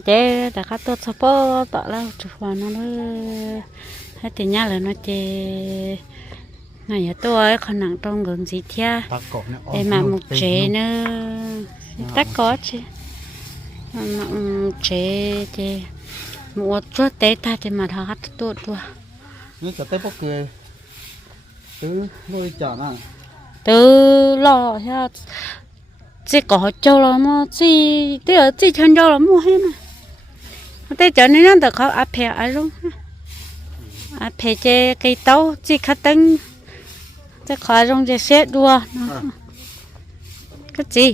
chế đã khát tốt sắp tọa lao chủ hòa nó hết tiền nhá là nó chế này ở tôi còn nặng trong gần gì thia. Để mà một chế nữa. Ờ. Tắt có chứ. Nặng chế chế một chút tế ta thì mà thà khát tốt luôn nó chả tế bốc cười. Từ nuôi chả nè từ lo ha chỉ có cho là mà chỉ tứ ở chỉ chân cho là mua hết mà. แต่เจ้านี่นั่นแต่เขาอาเพอารมณ์อาเพเจไก่เต้าจีขัดตึงจะขอรงจะเสียดัวก็จี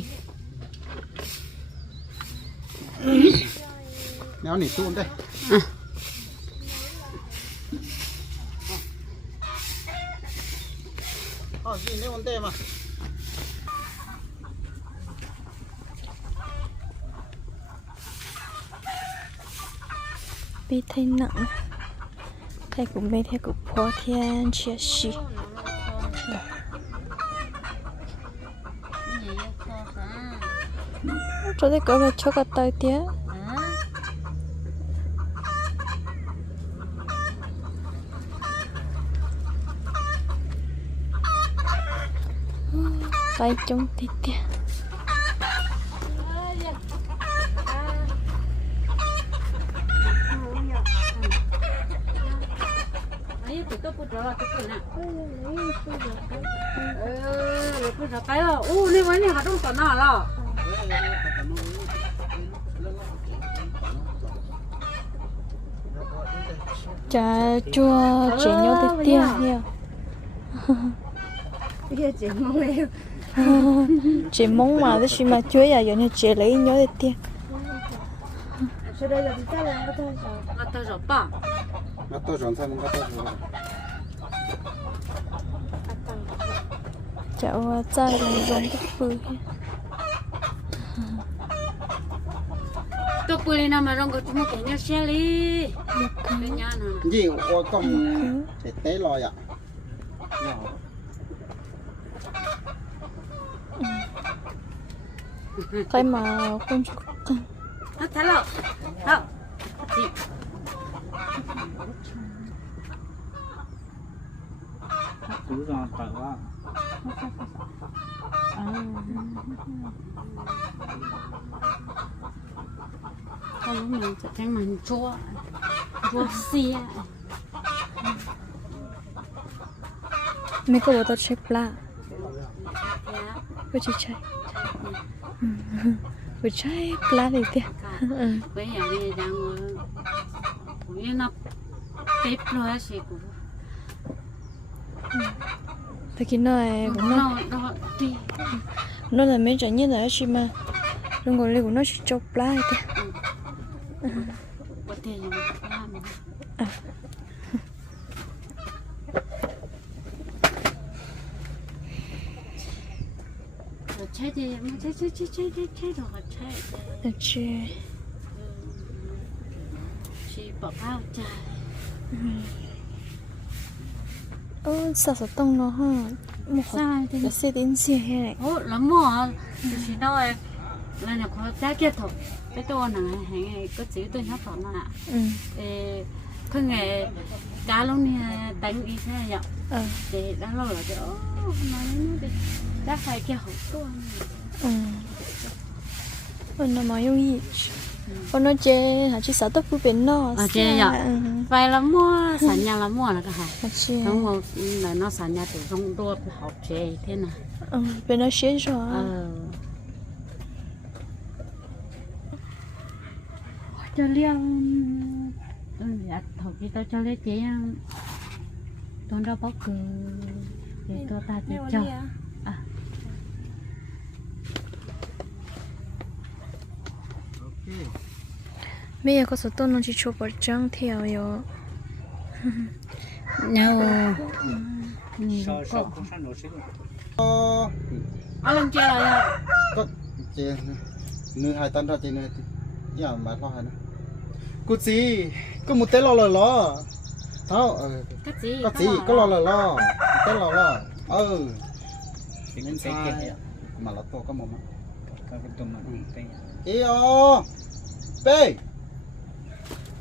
แนวหนีตู้มได้อ๋อกินได้วันเต้มา bị thay nặng. Thay cũng bị thay cũng phó thiên, chia sẻ cho đây có là cho cả tay tía. Tay trong tít tía ấy tụi tôi bút rồi tôi bút nè ờ bút rồi cái là u nên với này họ đông tỏ nọ lọ chả chua chỉ nhau. Tiếp ờ, tiếp nhiều giờ chỉ mong này chỉ mong mà cái gì mà chúa giờ giờ như chỉ lấy nhớ tiếp tiếp sau đây là chúng ta làm cái thôi rồi. Mà tôi rồi bỏ mà tôi rồi sao mà tôi chào trai dùng dùng cái phơi tôi phơi nào mà rong có chúng tôi nhớ xe đi. Cái. Nhà nào gì ô công thì té lòi à cái mà con hết thế rồi đâu chị. Cứ giòn tỏi quá cái lúc mình sẽ tránh mình chua chua xia mấy cô bảo tao chơi pla cô chỉ chơi cô chơi pla này tía bây giờ thì đang cũng như nó tiếp rồi thì cũng thì này cũng nó nó nó đi. Nó là mấy trận như là gì mà rồi còn lấy của nó chỉ cho làm Rồi chơi thì mà chơi chơi chơi chơi chơi chơi rồi chơi là chơi chỉ bỏ bao trời ô sao sao tông nó ha. Một sao thì cái xe đến xe hay này? Ô lắm mà chỉ nói là nhà có giá kia thôi. Cái tôi này hay ngày có chữ tôi nhắc tỏ là ừ. Cứ ngày cá lúc này đánh đi thế nhở để đã lâu là kiểu nói nó đi. Đã phải kia hậu tuần ừ. Nó mà yêu gì ôi nó chơi hả? Chỉ sợ tao phụ bên nó À, chơi nhở? ừ. Vài là mua sản nhà là mua là cái hả chơi không một là nó sản nhà từ trong đua học chế thế nào. Ừ bên nó xế rồi ờ. Cho liang dạ thầu khi tôi cho lấy chế tôi đã bóc cừ để tôi ta chỉ cho bây giờ có số tôi nó chỉ cho ở trăng theo yo nhau anh chơi là chơi nữ hai tân ra chơi nữ nhà mà có hai nữa cô gì có một té lo lo lo tháo cái gì cái gì có lo lo lo té lo lo ừ mà là tôi có mồm á, có cái tôm mà Io. Pe.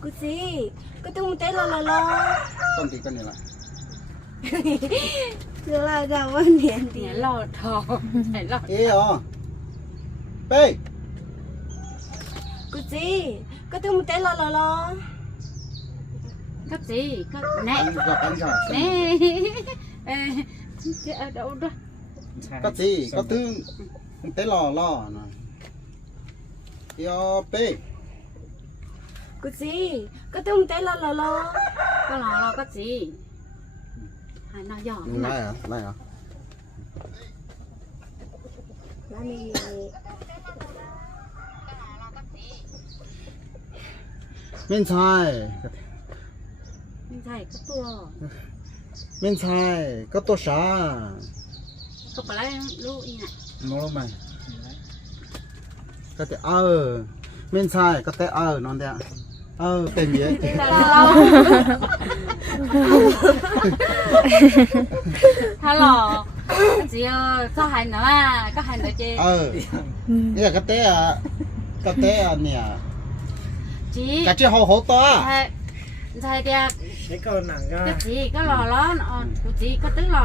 Cứ gì? Cứ tung té là là là. Con thì con này là. là giàu hơn tiền thì lò thò phải lò Io. Pe. Cứ gì? Cứ tung té là là là. Cấp gì? Cấp nè. Nè. Chứ ở đâu đó. Cấp gì? Cấp thứ té lò lò này yo pe cứ gì? Cứ tung té lo lo lo. Có lo lo có gì? Hà nó nhỏ này à này à. Này bên trái. Bên trái to, tua. Bên trái to tua sa bả phải lú gì nè? Lú mày. ก็รอเราก็สิหายนอยอ ไล่เหรอไล่เหรอ là mình ไม่ใช่ ไม่ใช่ก็ตัว ไม่ใช่ก็ตัวช้า ก็ไปแล้วลูกอีน่ะ มองลงไปก็จะเออไม่ใช่ก็แต่เออนอนเดียเออเป็นเยอะ ถ้าหลอกก็สิเออก็หันนะว่าก็หันไปเจ เออเนี่ยก็แต่อะก็แต่อะเนี่ย จี กะจะ好好多 ใช่ใช่เดีย cái câu nặng ก็ ra จีก็หล่อล้อนอ่อนกูจีก็ตึ้งหล่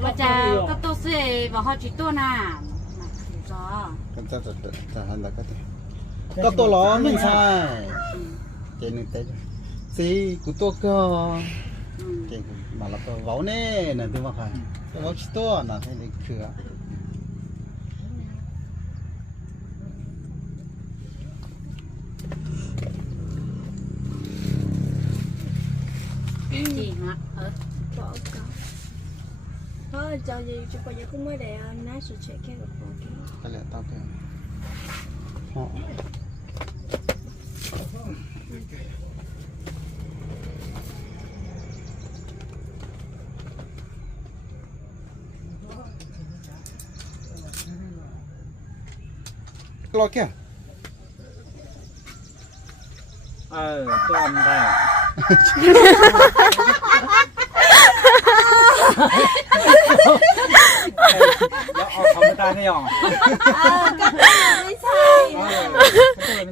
là cha tao tôi sẽ vào họ chỉ tôi nà cần ta ta ta ta hắn đã có thể có tôi lo mình sai. Trên nền tết gì của tôi cơ. Ừ. Trên mà là tôi vấu nè nè mà phải. Tôi vấu chỉ tôi là hay để cửa gì hả ở ờ? có cho gì? Chụp coi cũng mới để nát sự chạy kia được cái lẽ tao kia họ. Lo kia ờ con này ออกไม่ใช่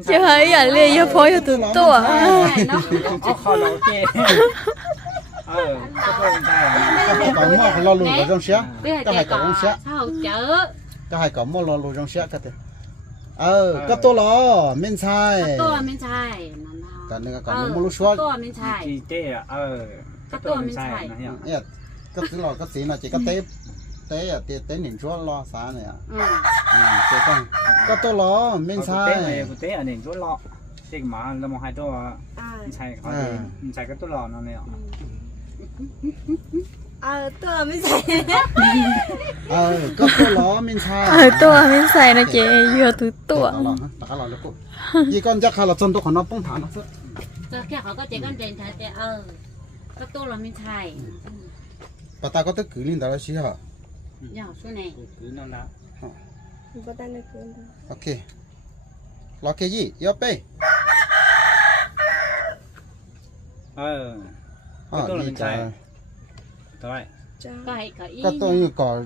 เจ้าอย่าเรียกเยอะพออย่าตื่นตัวเอาคอเราเจ๊เออก็ไม่ได้ก็มอเราลุยเราจงเสียก็ให้กับจงเสียเท่าเจอก็ให้กับมอเราลุยจงเสียก็เถอะเออก็ตัวเราไม่ใช่ตัวไม่ใช่กันนึกก่อนมันรู้ชัวร์ตัวไม่ใช่เจ๊เออก็ตัวไม่ใช่เนี่ยก็ตัวเราก็สีน่ะจีก็เต๊ะ เตะอะเตะเตะหนึ่งชัวรอสาเนี่ยอะอืมอืมเต้อก็ตัวล้อไม่ใช่ เตะกูเตะอันึ่งตัวหลอกเด็กหมาเรามองให้ตัวอ่มัใช่เขาดีอ่ใช่ก็ตัวหลอกนั่นเลยอะเออตัวไม่ใส่เออก็ตัวล้อไม่ใช่เออตัวไม่ใส่นะเจ๊เยอะทุกตัว เตะล้อฮะตะกะล้อแล้วกูยี่ก้อนจะขาดราจนตัวของน้องป้องฐานนะเสื้อแค่เขาก็เจ๊กันเดินทางแต่เออก็ตัวเราไม่ใช่ป้าตาก็ต้ะกือลินแต่ละชี้เหร nhỏ số này. Ok. Lo cái gì? Yo pe ờ. Ờ đi cả cái cái cái tôi như có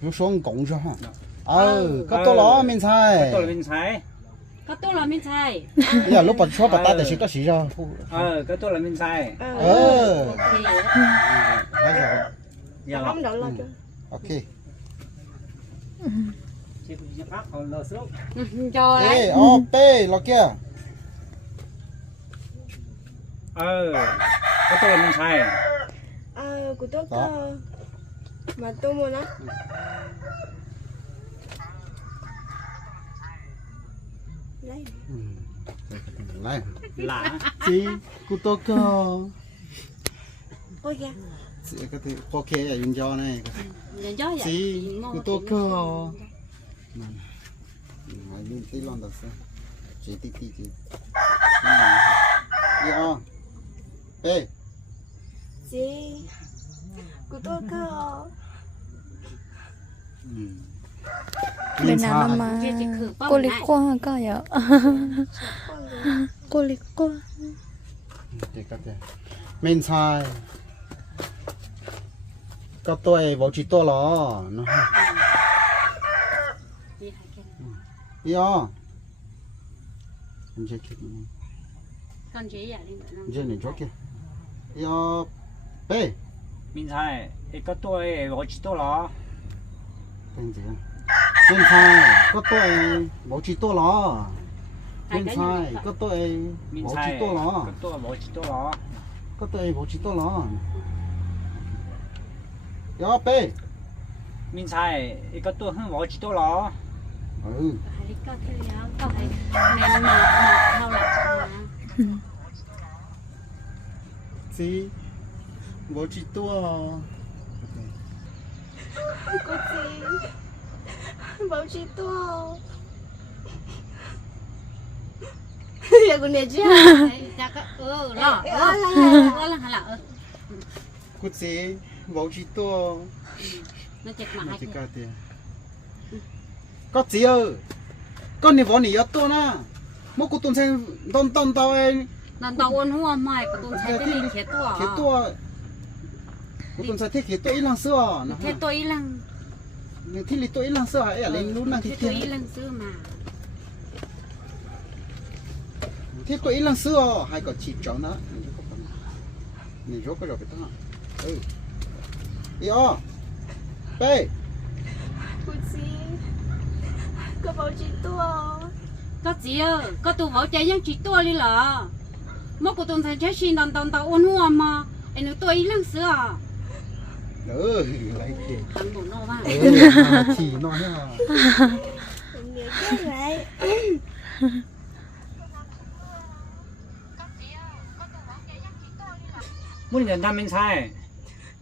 nó xuống cổng rồi hả? Dạ. Ờ, ờ cái tôi ờ. lo mình sai. Cái tôi mình sai. Cái tôi là mình sai. Giờ lúc bật số bật tay để xịt cái gì ra. Ờ cái tôi là mình sai. Ờ. ờ. Ok. Bây giờ không đỡ lo ừ. chưa ม่ใช่ อย่าลูกปัดชั่วปะตาแต่ชี้ก็ชี้ใช่ ờ cái tôi là mình sai เออ โ cái thì có khe ở yên này chỉ cứ tô cơ ho mà yên tí lon đó sao chỉ tí tí chỉ yo ê chỉ cứ tô cơ ho bên nào mà cô lịch qua có vậy cô lịch qua mình sai có tôi bảo chỉ tôi lo nó yo anh chơi kịch con chơi gì chơi này chơi kịch yo bé minh thấy có tôi bảo chỉ tôi lò, bên gì bên sai. Có tôi bảo chỉ tôi lò, bên sai. có tôi bảo chỉ tôi lò, có tôi bảo chỉ tôi lò có tôi bảo chỉ tôi lo Yo pe. Min sai, i có tu hưng võ chỉ tu lo. Ừ. Hay có cái gì không? Có hay nên mà mà thao là. Gì? Võ chỉ tu à? Có gì? Võ chỉ tu à? Giờ con nè chứ. Chắc ừ, lo. Ừ, lo là là. Cô chị vô chi to. Nó chết mãi chỉ cả tiền có gì ơ con này vô này yếu to na. Mỗi cụ tuần sen tông tông tao em lần đầu ăn hoa mai cụ tuần sen thế này khét to khét to cụ tuần sen thế khét to ít lăng sữa khét to ít lăng. Thì lì tôi lăng sữa ấy lên ừ, lúc năng thì tôi lăng sữa mà. Thế tôi lăng xưa, hay còn chỉ cháu nữa. Ừ. อีออเป้กูจีก็บอกจีตัวก็จีเออก็ตัวบอกใจยังจีตัวเลยเหรอมอกูต้องใช้ชินตอนตอนตอนอ้วนหัวมาไอ้หนูตัวอีเรื่องเสือเออไรเก่งทำหนูนอกบ้างเออฉี่นอนให้มาเหนื่อยแค่ไหนมุ่งเดินทำเป็นใช่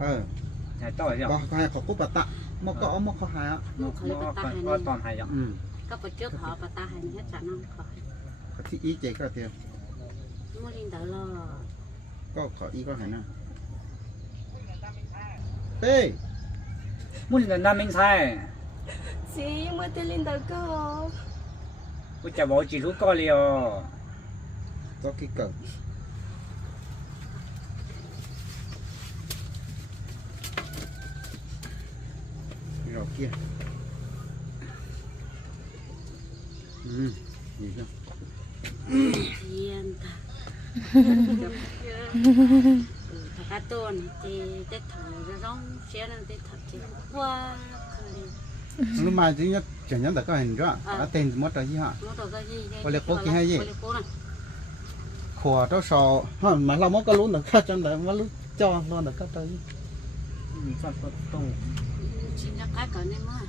เออหายต่อยเดียวบอกใครขอกุบปะตะมอกก็เอามอกเขาหายอ่ะมอกก็ตอนหายอ่ะก็ปะเจ้าขอปะตาหายนี่ให้จาน้องขอที่อีเจก็เตียวมอลินเดอร์ก็ขออีก็หายนะเต้มุลินเดอร์น้ำมิงไทยสิมุลินเดอร์ก็กูจะบอกจีรู้ก็เลยอ่ะก็คิดเกิด kia. Ừ gì không thiên ta. Thật cá tôn thì tết thở rồi rong xe lên tết thở thì qua lúc mà chỉ nhất chỉ nhất là có hình rõ đã tên mất rồi gì hả? Cái Có liệt cố kia hay gì? Khổ đó sò mà làm món cá lún được khác trong đấy mà lúc cho luôn được các tới ชินละกัดกัอนได้มั้ย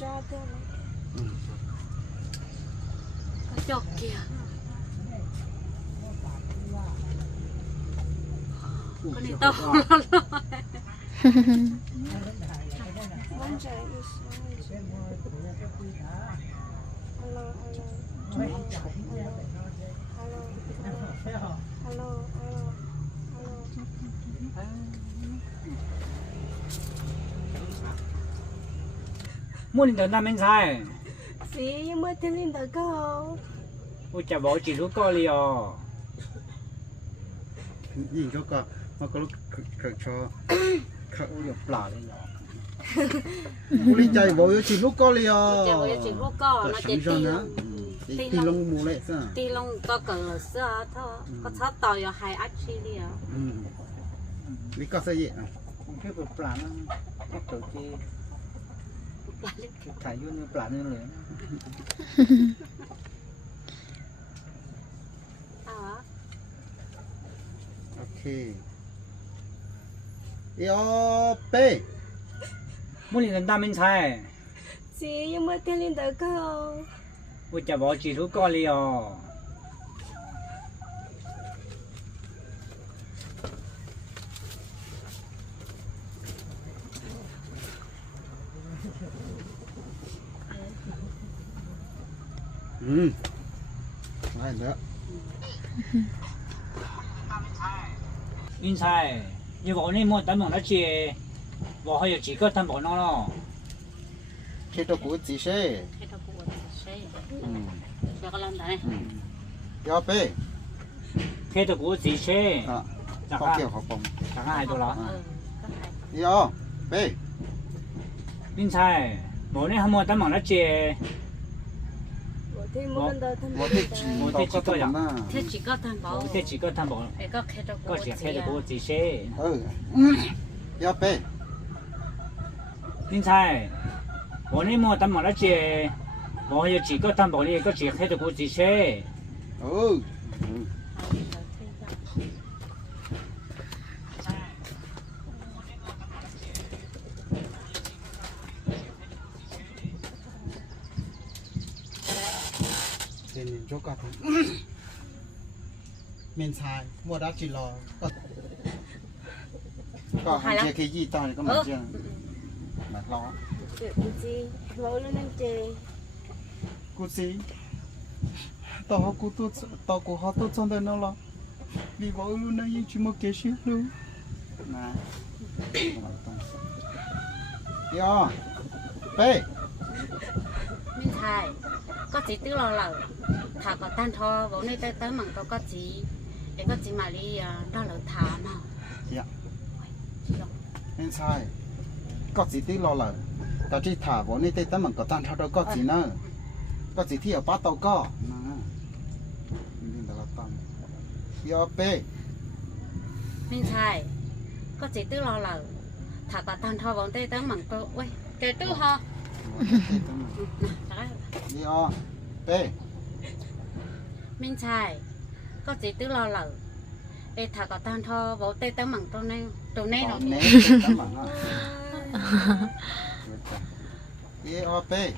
จ้าเท่าไหร่กระจกเกียร์คนนี้ต้องมั่นใจอีสฮัลโหลฮัลโหลฮัลโหลฮัลโหลฮัลโหลฮัลโหล mua linh tấn năm anh sai sí mua thêm linh tấn có ôi chả bỏ chỉ lúc co liền à. nhìn có co mà có lúc cực cho khắc ôi bả lên rồi linh chạy bỏ chỉ lúc co liền à. chỉ lúc co nó chỉ tí lông mù lệ sao à? tí lông ừ. có cỡ lỡ sao thôi có thắt tỏi ở hai ách chi liền ừ. Có sao vậy không? Biết bả nó có tổ chức ถ่ายยุ่นปลาเนื้อเลยโอเคโยเป้มุลินดามินใช่จียังไม่เตลินเด็กก็ว่าจะบอกจีรู้ก็เลยอ๋อ Ừ. Này Như vậy nên mỗi tấm bằng nó chỉ bỏ hơi chỉ có tấm bằng nó nó. Khi tôi cũng chỉ xe. Khi tôi cũng chỉ có làm đấy. Ừ. Giờ bé. Khi tôi cũng chỉ. À. Chắc là. Chắc là. Chắc là hai đô la. Giờ bé. Inside. mỗi nay hôm mỗi tấm bằng nó chỉ 모른다 뭐 대치 거야. thế chỉ có thằng bảo thế chỉ có thằng bảo có khe cho cô có chỉ khe cho cô chỉ xe. 야 빼. 인사해. 원이 뭐 담말았지. 뭐 여지 거 담보니 거 지해 주고 지세. 어. Mình xài mua đã chỉ lo có có hàng cái gì tao thì có Ừ. chưa Được, cái gì? Vô lên anh chê. cú gì tao họ cú tốt tao cú họ tốt trong đây nó lo vì vợ luôn này chỉ một cái shit luôn nè yo bé Minh thai. Có chỉ tư lo lợ. Thà có tan tho vốn này tới tới mặn có có chỉ. Để có chỉ mà đi à, đó là thà mà. Dạ. Chỉ lo. nên sai có gì tí lo lợ tao chỉ thả vợ này tới tao mình có tan thao đâu có gì nữa có gì thì ở bắt tao có nè nên là tao yo bé Minh thai. Có chỉ tư lo lợ. Thà có tan tho vốn tới tới mặn có. Ui, trời tư ho. Đấy. yo bé Minh thai. Có chỉ tư lo lợ. Ê thà có tan tho vốn tới tới mặn tôi này. Tôi này mà nó yo bé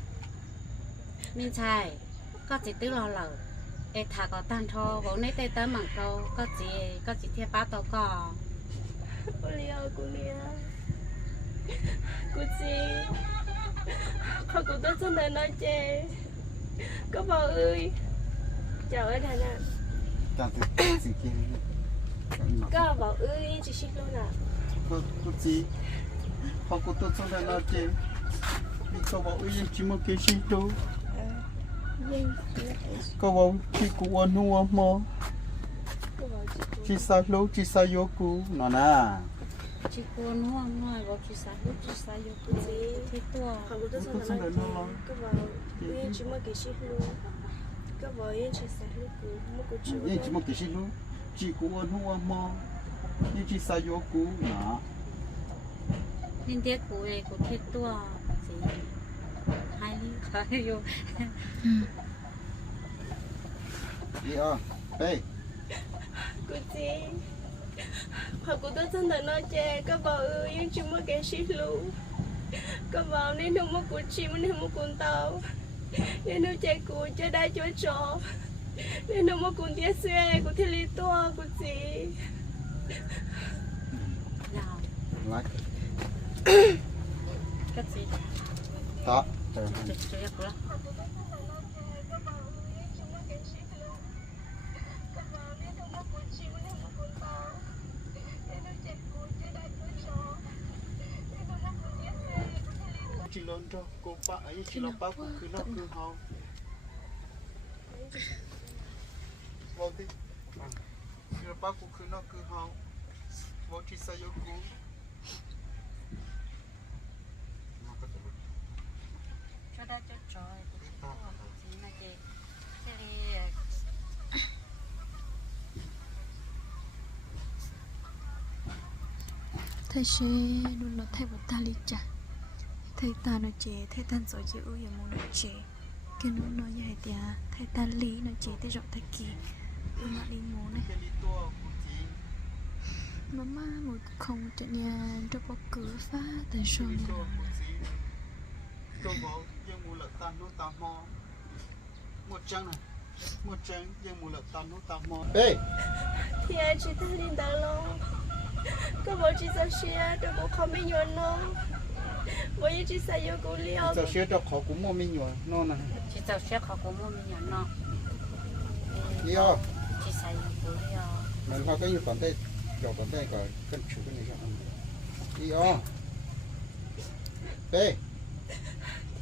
Minh trai có chỉ tư lo lợ Ê thà có tan thô vốn nấy tê tới mảng câu có chỉ có chỉ thiệt bá tao có Cô Lia, cô Lia. Cô gì? Họ cũng tốt trong đời nói chê. Có bò ơi. Chào ơi thằng ạ. tao thì gì kia Có bò ơi, chị xin luôn ạ. cô cô gì họ cô tốt trong đây nó chơi đi câu bảo yên chỉ một cái gì đâu Vâng, câu bảo chỉ của anh mua mà cô bảo chị cô. chỉ sao lâu chỉ sao vô cũ nó nè chỉ cuốn hoa ngoài vào chỉ sáng lúc chỉ sáng yêu Cô gì? thế tua Họ cũng tốt trong đời nói chê. Có bò ơi, chỉ một cái xin luôn. Có bò ơi, chị sẽ lúc cô. Một cô chú. yên chỉ một cái gì đâu chỉ của anh mua mà nhưng chỉ sao vô cũ nè nên tiếc của ấy của thế tua gì hai ly khá yêu đi à bé Cô gì? Họ cũng tốt trong đời nói chê. Có bò ơi, chỉ một cái xin luôn. Có bò nên không một cô chi, nên không một con tàu. Nên nó chạy cô chơi đai chơi trò. Nên nó một con tia xuê, cô thiên lý to, cô gì? nào lại cái gì đó trời chơi chơi chỉ lớn cho cô ba ấy chỉ là ba cũng cứ nó cứ hao vô đi. Chỉ là ba cũng cứ nó cứ hao vô chỉ sao thể cho đó cho trời của gì? Mà chị. Thế thì thầy sẽ luôn là thầy một ta lý chả thầy ta nó chế thầy ta giỏi chế ưu giờ muốn nó chế cái nó nói như vậy thì thầy ta lý nó chế tới rộng thầy kỳ. Ưu mà đi muốn này. Chị mama một không trận nhà cho bọc cửa phá tại sao mà tôi bảo dân mù lợn tan nút tam mò một trăng này một trăng dân mù lợn tan nút tam mò ê! Thì ai chỉ ta đi đá lông. Có bò chỉ sao xia, tôi cũng không biết nhuận đâu. Chỉ sao yêu cô Lia. giờ xưa cho khó cũng mua mình nhồi nó này chỉ tao sẽ khó có mua mình nhận nó đi ô chỉ xài được bố đi à mình hoa cái như còn đây dọc còn đây còn cân chủ cái này cho ăn đi ô đây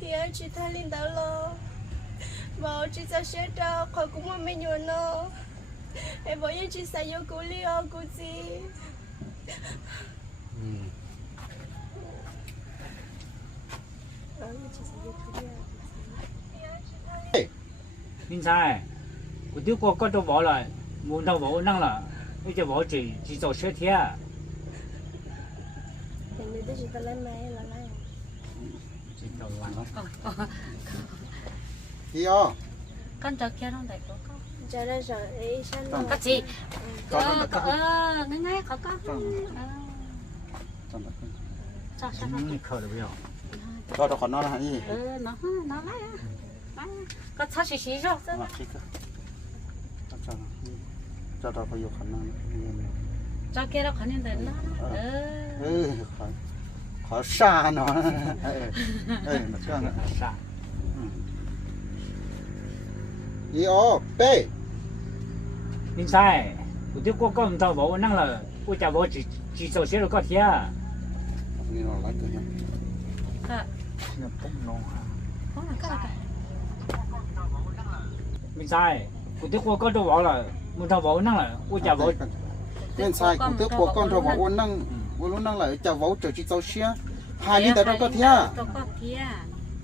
thì anh chỉ thay linh đạo lo. Bảo chỉ sẽ sẽ ra khỏi cũng muốn mình nhuận nó em bảo anh chỉ sẽ yêu cô ô cô gì bảo anh chỉ sẽ yêu cô li ô Minh sai, của tiêu qua có đâu bỏ lại, muốn đâu bỏ năng là, bây giờ bỏ chỉ chỉ做些天， thì người ta chỉ ta lấy máy là lấy 只做完。 đi ô con cho kia nó đại có có cho nên rồi ấy sao nó có gì Có, có có, có có. ờ ngay ngay có có Có. Ờ, Xong rồi. cho sao nó 嗯，可了不要。 cho cho còn nó là gì ờ nó nó lấy à Lấy. có sao xí xí rồi mà khi cơ cho cho nó cho cho có yêu khả năng cho kia đâu khả năng đến nó ờ ừ khỏi khỏi xa nó ừ ừ mà cho nó啥？ đi ô bê Minh sai, của tiêu qua có không đâu bỏ năng là, của cha bỏ chỉ chỉ做些了个天。 đi nó lấy cái Ờ.那不弄啊。 có Là có là Minh sai, của tiêu qua có đâu bỏ là, muốn đâu bỏ năng là, của cha bỏ bên sai cũng tức của con rồi bỏ uốn năng uốn lúc năng lại chào vấu trở chỉ tàu xía hai có thia. đâu có thia.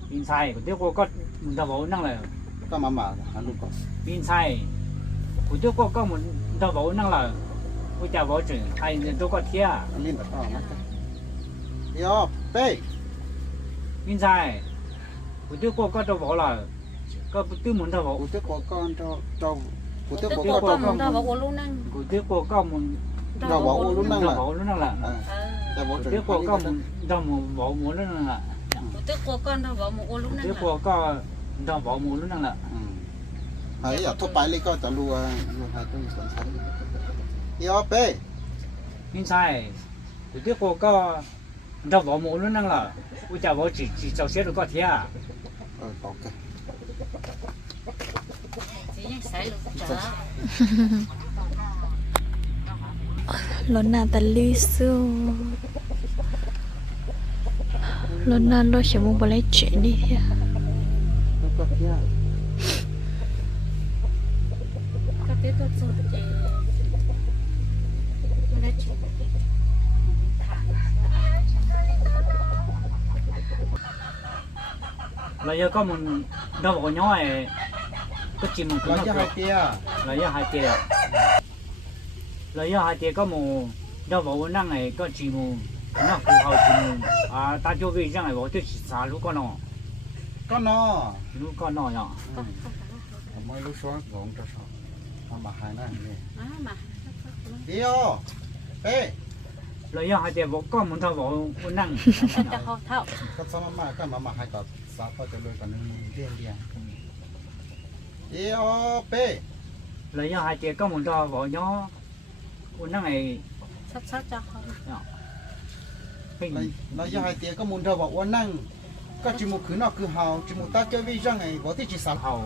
Minh sai, của tiêu qua có muốn đâu bỏ năng là, có mà mà hắn luôn có Minh sai, của tiêu qua có muốn đâu bỏ năng là, của cha bỏ chỉ hai đâu có thiên. linh đó có nó đi Minh sai, của tiêu qua có đâu bỏ là, có tiêu muốn đâu bỏ cũng tức của con cho cho tức của của con con cho con có luôn năng của tiêu qua có muốn đâu bỏ uốn lúc năng là năng là. à chào vấu Của trở tiêu qua có hai muốn muốn bỏ muốn lúc năng là. tức của con đâu có một luôn năng Tiêu qua có đâu bỏ muốn lúc năng là. ừ hay à thúc bài lấy coi tao lùa lùa hai tôi sẵn sàng đi ô bê Minh sai, của tiêu qua có đâu bỏ muốn lúc năng là, của cha bỏ chỉ chỉ cho些了个天。 ờ ok chỉ xài được chở lần nào ta lưu su lần nào lo sẽ muốn bỏ lấy chuyện đi theo nó có thia có tí tôi sợ chị nó là giờ có một đâu có nhỏ này có cái nó cho hai được. tia. Là giờ hai tiền là giờ hai tiền có một đâu có năng này có chỉ một nó phù hợp chỉ một à ta cho về rằng này bỏ tôi chỉ xả lúc con nó con nó lúc con nó nhở mới lúc xóa gọn cho sao mà mà hai mà đi ô là giờ hai tiền bỏ có một thằng bỏ năng có sao mà mà cái mà mà hai cái sao có cho lôi cái nó điên điên đi ô bê. Là giờ hai tiền có một thằng bỏ nhỏ năng này sắp sắp cho họ cái là là do hai tia có muốn thơ vào uốn năng. Có chỉ một cứ nó cứ hào chỉ một ta chơi vi răng này có thể chỉ sao hậu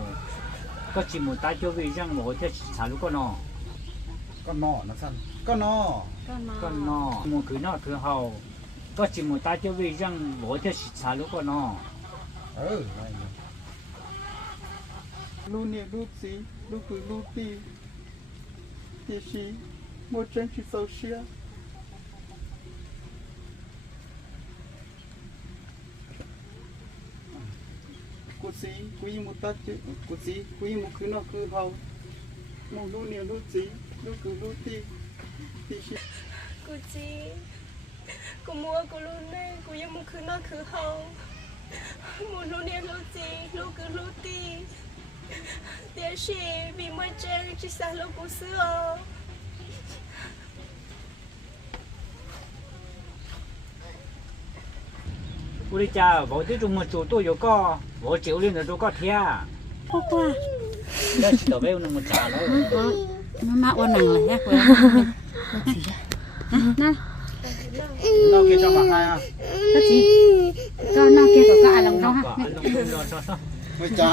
có chỉ một ta cho về rằng bỏ tôi chỉ xả lúc con nó con nọ nó sao con nọ. Con nó con nó một cái nó thứ hậu có chỉ một ta cho về rằng bỏ tôi chỉ xả lúc con nó ừ lu nè lu gì lu cứ lu ti ti gì một chân chỉ sâu xia cô sĩ quý một tát chứ cô sĩ quý một cứ nó cứ hầu một lu nè lu gì lu cứ lu ti ti gì cô chị cô mua cô luôn này cô yêu một cứ nó cứ hầu muốn luôn em luôn gì luôn cứ luôn đi tiếc gì vì mới chơi chỉ xa luôn cũng xưa ủa cha bố tí chung một chú tôi có co bố chịu lên là tôi có thia có qua đây chỉ tao một trà nữa nó mạo nặng lại nhá Nó kia cho bạn hai ha. ก็จีก็นอกเกี่ยวกับก็อะไรของเขาฮะ Quả, nó kia cho cho cho. Mới chá.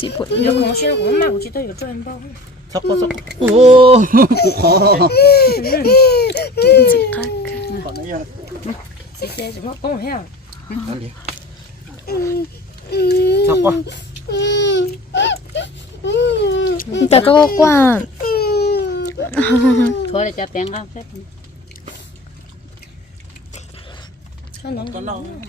สิผล 이거 공신은 엄마 우지도 요즘 햄버거 섞어 섞 어. Ô, cụ khó. สิคัก Còn nãy giờ. 이제 좀 먹고 해요 Đó đi. Sak quá. แต่ก็กว้าง thôi là cho tiền không phép sao nó có lòng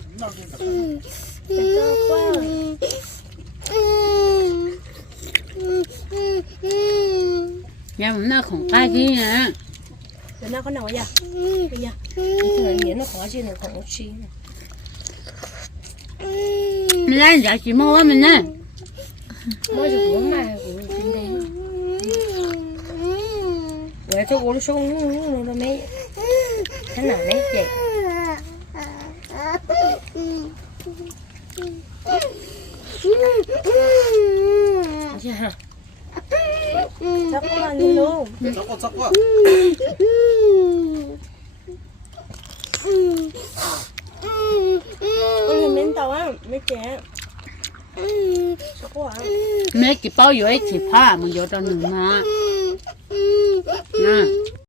nhà mình nó không ba gì à mình nó có nồi à bây giờ mình nó khó chứ nó không chi mình ăn giả chỉ mua mình nè mua được của mà của trên đây vậy cho uống xuống nó nó nó mấy thế nào đấy chị สักวันนี้ลูก 섞어 섞 어. ก็เลยเม้นแต่ว่าไม่แก่สักวัน แม่กี่เป้าอยู่ไอ้สิบผ้ามึงโยนตอนหนึ่งมาน่ะ